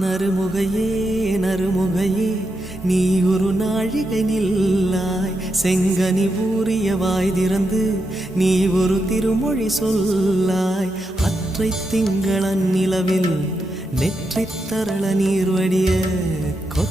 நறுமுகையே நறுமுகையே நீ ஒரு நாழிகை நில்லாய் செங்கனி ஊறிய வாய் திறந்து நீ ஒரு திருமொழி சொல்லாய் அற்றை திங்களன் நிலவில் நெற்றித் தரள நீர் வடிய